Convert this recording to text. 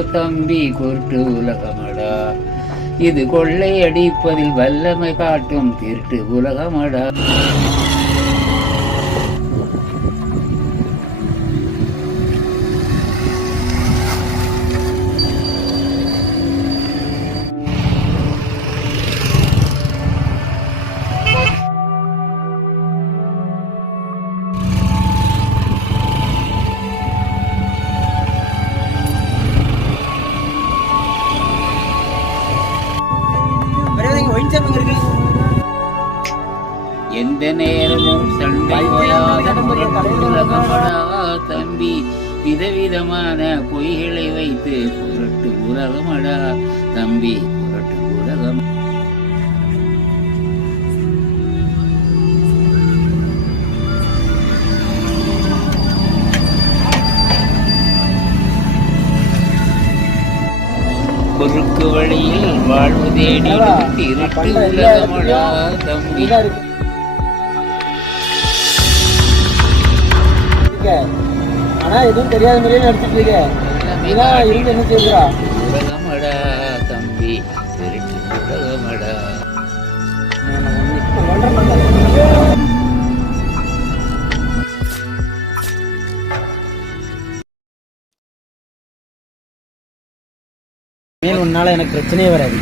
தம்பி குருட்டு உலகமடா. இது கொள்ளை அடிப்பதில் வல்லமை காட்டும் திருட்டு உலகமடா. எந்த நேரமும் சண்டை தம்பி. விதவிதமான பொய்களை வைத்து புரட்டு உலகமடா தம்பி. புரட்டு உலகம் குறுக்கு வழியில் வாழ்வு தேடி திருட்டு உலகமடா தம்பி. ஆனா எதுவும் தெரியாத மாதிரியே நடிச்சிட்டு இருக்க. இருந்து என்ன செய்யறா? உலகமடா தம்பி. திருட்டு மீன் உன்னால எனக்கு பிரச்சனையே வராது.